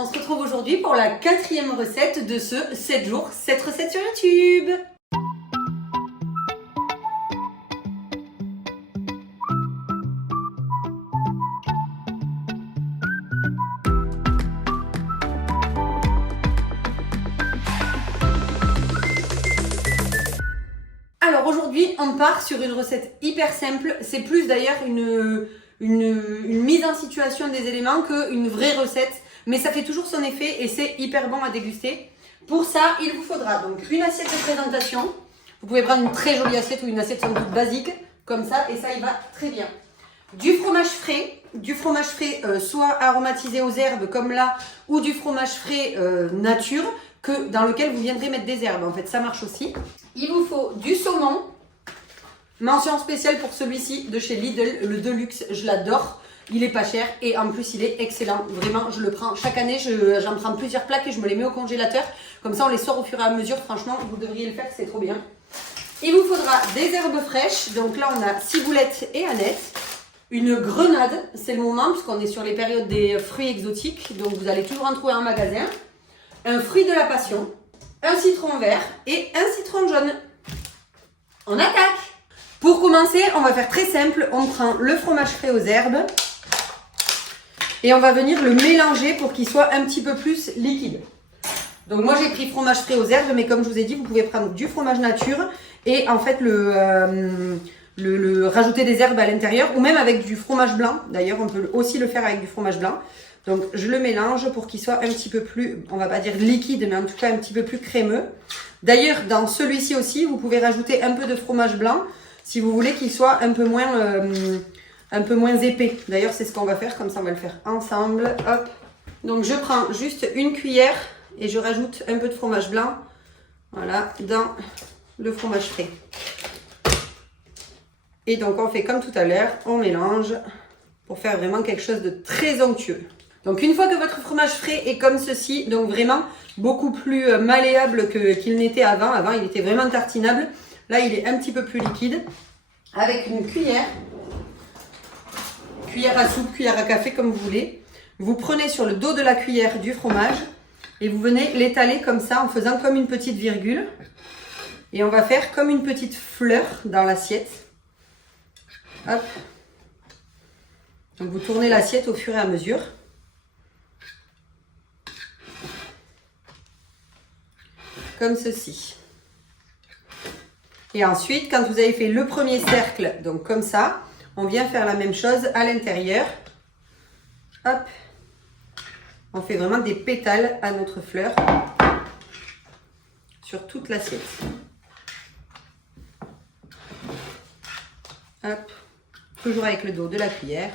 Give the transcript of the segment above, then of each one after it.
on se retrouve aujourd'hui pour la 4e recette de ce 7 jours, 7 recettes sur YouTube. Alors aujourd'hui, on part sur une recette hyper simple. C'est plus d'ailleurs une mise en situation des éléments qu'une vraie recette. Mais ça fait toujours son effet et c'est hyper bon à déguster. Pour ça, il vous faudra donc une assiette de présentation. Vous pouvez prendre une très jolie assiette ou une assiette sans doute basique, comme ça, et ça il va très bien. Du fromage frais soit aromatisé aux herbes comme là, ou du fromage frais nature, dans lequel vous viendrez mettre des herbes. En fait, ça marche aussi. Il vous faut du saumon. Mention spéciale pour celui-ci de chez Lidl, le Deluxe, je l'adore. Il est pas cher et en plus il est excellent. Vraiment, je le prends chaque année, j'en prends plusieurs plaques et je me les mets au congélateur. Comme ça, on les sort au fur et à mesure. Franchement, vous devriez le faire, c'est trop bien. Il vous faudra des herbes fraîches. Donc là, on a ciboulette et aneth. Une grenade, c'est le moment puisqu'on est sur les périodes des fruits exotiques. Donc vous allez toujours en trouver en magasin. Un fruit de la passion, un citron vert et un citron jaune. On attaque! Pour commencer, on va faire très simple. On prend le fromage frais aux herbes et on va venir le mélanger pour qu'il soit un petit peu plus liquide. Donc moi j'ai pris fromage frais aux herbes, mais comme je vous ai dit, vous pouvez prendre du fromage nature et en fait rajouter des herbes à l'intérieur ou même avec du fromage blanc. D'ailleurs, on peut aussi le faire avec du fromage blanc. Donc je le mélange pour qu'il soit un petit peu plus, on va pas dire liquide, mais en tout cas un petit peu plus crémeux. D'ailleurs, dans celui-ci aussi, vous pouvez rajouter un peu de fromage blanc si vous voulez qu'il soit un peu moins épais. D'ailleurs, c'est ce qu'on va faire, comme ça on va le faire ensemble. Hop. Donc je prends juste une cuillère et je rajoute un peu de fromage blanc, voilà, dans le fromage frais. Et donc on fait comme tout à l'heure, on mélange pour faire vraiment quelque chose de très onctueux. Donc une fois que votre fromage frais est comme ceci, donc vraiment beaucoup plus malléable qu'il n'était avant. Avant, il était vraiment tartinable. Là, il est un petit peu plus liquide. Avec une cuillère à soupe, cuillère à café, comme vous voulez. Vous prenez sur le dos de la cuillère du fromage et vous venez l'étaler comme ça en faisant comme une petite virgule. Et on va faire comme une petite fleur dans l'assiette. Hop. Donc vous tournez l'assiette au fur et à mesure. Comme ceci. Et ensuite, quand vous avez fait le premier cercle, donc comme ça, on vient faire la même chose à l'intérieur. Hop. On fait vraiment des pétales à notre fleur sur toute l'assiette. Hop. Toujours avec le dos de la cuillère.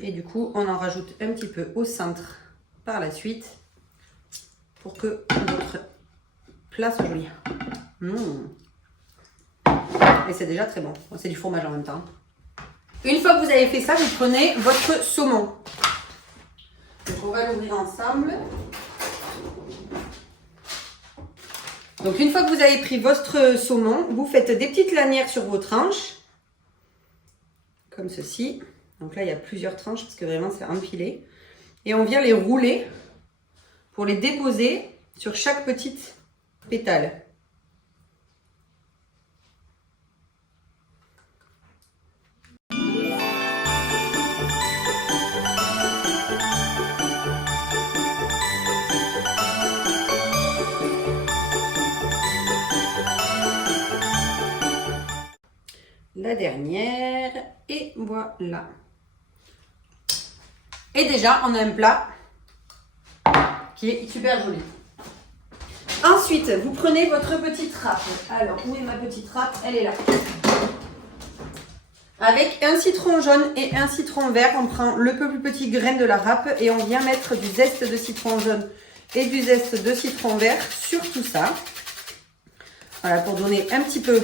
Et du coup, on en rajoute un petit peu au centre par la suite pour que notre plat soit joli. Et c'est déjà très bon. C'est du fromage en même temps. Une fois que vous avez fait ça, vous prenez votre saumon. Donc on va l'ouvrir ensemble. Donc une fois que vous avez pris votre saumon, vous faites des petites lanières sur vos tranches. Comme ceci. Donc là, il y a plusieurs tranches parce que vraiment, c'est empilé. Et on vient les rouler pour les déposer sur chaque petite pétale. La dernière, et voilà. Et déjà, on a un plat qui est super joli. Ensuite, vous prenez votre petite râpe. Alors, où est ma petite râpe? Elle est là. Avec un citron jaune et un citron vert, on prend le plus petit grain de la râpe et on vient mettre du zeste de citron jaune et du zeste de citron vert sur tout ça. Voilà, pour donner un petit peu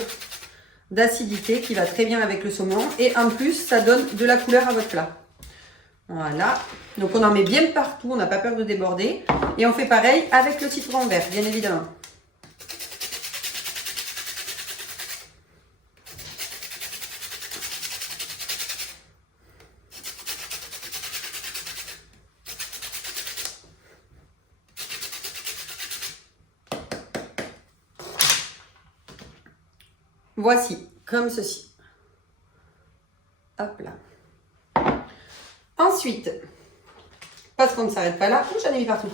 d'acidité qui va très bien avec le saumon. Et en plus, ça donne de la couleur à votre plat. Voilà. Donc, on en met bien partout. On n'a pas peur de déborder. Et on fait pareil avec le citron vert, bien évidemment. Voici, comme ceci. Hop là. Ensuite, parce qu'on ne s'arrête pas là, j'en ai mis partout.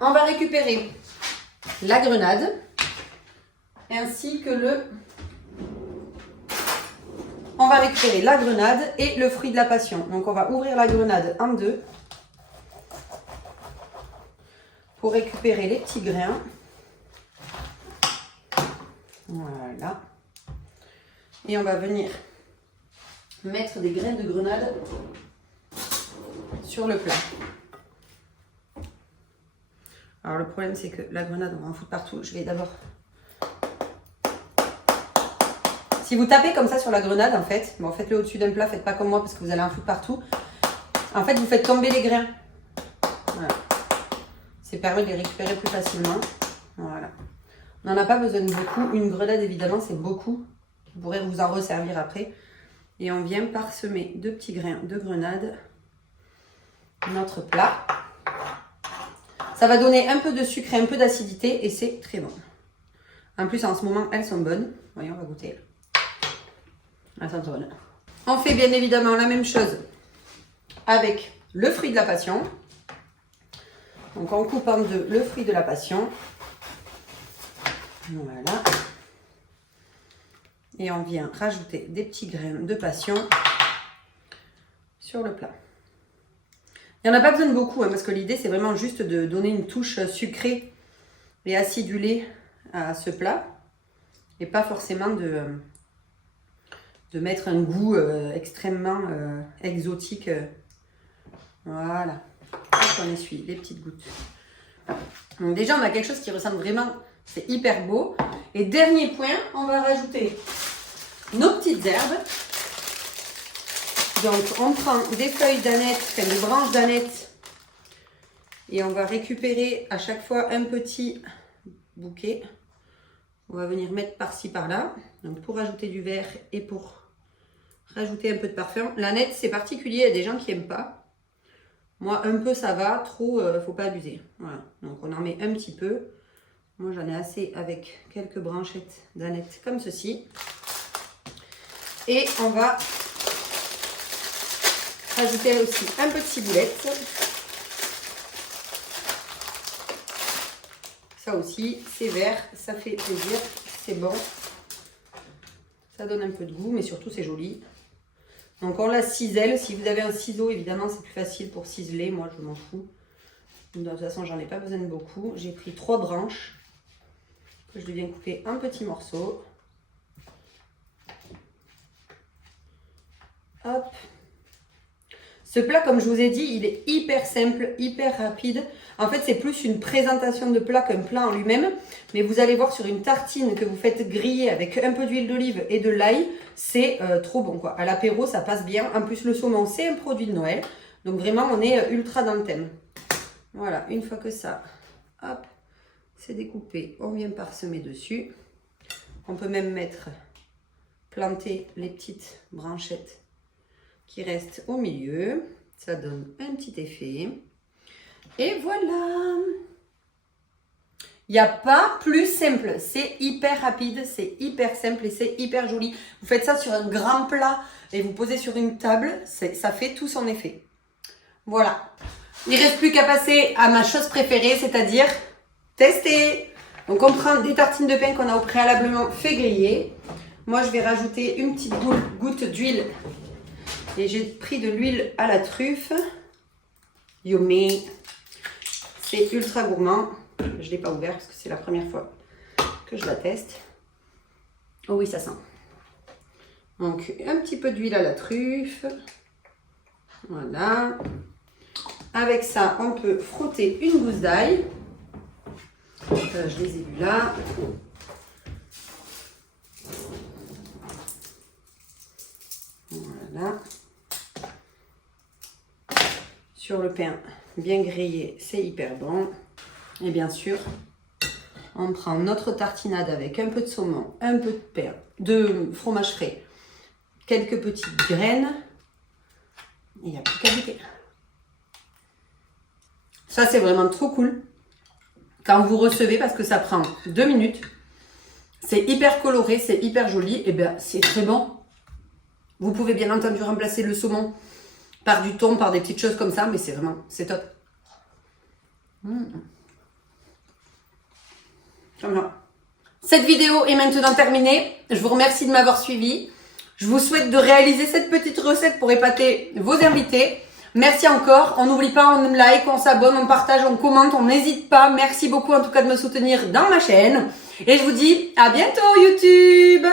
On va récupérer la grenade ainsi que le... On va récupérer la grenade et le fruit de la passion. Donc on va ouvrir la grenade en deux pour récupérer les petits grains. Voilà. Et on va venir mettre des graines de grenade sur le plat. Alors le problème c'est que la grenade, on va en foutre partout. Je vais d'abord... Si vous tapez comme ça sur la grenade, en fait, bon, faites-le au-dessus d'un plat, faites pas comme moi parce que vous allez en foutre partout. En fait, vous faites tomber les grains. Voilà. Ça permet de les récupérer plus facilement. Voilà. On n'en a pas besoin de beaucoup. Une grenade, évidemment, c'est beaucoup. Vous pourrez vous en resservir après. Et on vient parsemer de petits grains de grenade notre plat. Ça va donner un peu de sucre et un peu d'acidité et c'est très bon. En plus, en ce moment, elles sont bonnes. Voyons, on va goûter. Elles sont bonnes. On fait bien évidemment la même chose avec le fruit de la passion. Donc, on coupe en deux le fruit de la passion. Voilà. Et on vient rajouter des petits grains de passion sur le plat. Il n'y en a pas besoin de beaucoup, hein, parce que l'idée, c'est vraiment juste de donner une touche sucrée et acidulée à ce plat. Et pas forcément de mettre un goût extrêmement exotique. Voilà. Hop, on essuie les petites gouttes. Donc déjà, on a quelque chose qui ressemble vraiment, c'est hyper beau. Et dernier point, on va rajouter nos petites herbes. Donc, on prend des feuilles d'aneth, enfin des branches d'aneth, et on va récupérer à chaque fois un petit bouquet. On va venir mettre par-ci, par-là, donc pour rajouter du vert et pour rajouter un peu de parfum. L'aneth, c'est particulier, il y a des gens qui n'aiment pas. Moi, un peu, ça va, trop, faut pas abuser. Voilà, donc on en met un petit peu. Moi, j'en ai assez avec quelques branchettes d'aneth comme ceci. Et on va rajouter aussi un peu de ciboulette. Ça aussi, c'est vert, ça fait plaisir, c'est bon. Ça donne un peu de goût, mais surtout c'est joli. Donc on la cisèle. Si vous avez un ciseau, évidemment, c'est plus facile pour ciseler. Moi, je m'en fous. De toute façon, j'en ai pas besoin de beaucoup. J'ai pris 3 branches que je viens couper en petits morceaux. Hop. Ce plat, comme je vous ai dit, il est hyper simple, hyper rapide. En fait, c'est plus une présentation de plat qu'un plat en lui-même. Mais vous allez voir sur une tartine que vous faites griller avec un peu d'huile d'olive et de l'ail, c'est trop bon, quoi. À l'apéro, ça passe bien. En plus, le saumon, c'est un produit de Noël. Donc vraiment, on est ultra dans le thème. Voilà, une fois que ça, hop, c'est découpé, on vient parsemer dessus. On peut même planter les petites branchettes qui reste au milieu. Ça donne un petit effet. Et voilà. Il n'y a pas plus simple. C'est hyper rapide, c'est hyper simple et c'est hyper joli. Vous faites ça sur un grand plat et vous posez sur une table, ça fait tout son effet. Voilà. Il ne reste plus qu'à passer à ma chose préférée, c'est-à-dire tester. Donc on prend des tartines de pain qu'on a au préalablement fait griller. Moi, je vais rajouter une petite goutte d'huile. Et j'ai pris de l'huile à la truffe. Yummy. C'est ultra gourmand. Je ne l'ai pas ouvert parce que c'est la première fois que je la teste. Oh oui, ça sent. Donc, un petit peu d'huile à la truffe. Voilà. Avec ça, on peut frotter une gousse d'ail. Je les ai vus là. Voilà. Sur le pain bien grillé, c'est hyper bon. Et bien sûr, on prend notre tartinade avec un peu de saumon, un peu de pain, de fromage frais, quelques petites graines. Et il n'y a plus qu'à goûter. Ça, c'est vraiment trop cool. Quand vous recevez, parce que ça prend 2 minutes. C'est hyper coloré, c'est hyper joli. Et bien, c'est très bon. Vous pouvez bien entendu remplacer le saumon par du thon, par des petites choses comme ça. Mais c'est vraiment, c'est top. Voilà. Cette vidéo est maintenant terminée. Je vous remercie de m'avoir suivi. Je vous souhaite de réaliser cette petite recette pour épater vos invités. Merci encore. On n'oublie pas, on like, on s'abonne, on partage, on commente, on n'hésite pas. Merci beaucoup en tout cas de me soutenir dans ma chaîne. Et je vous dis à bientôt YouTube!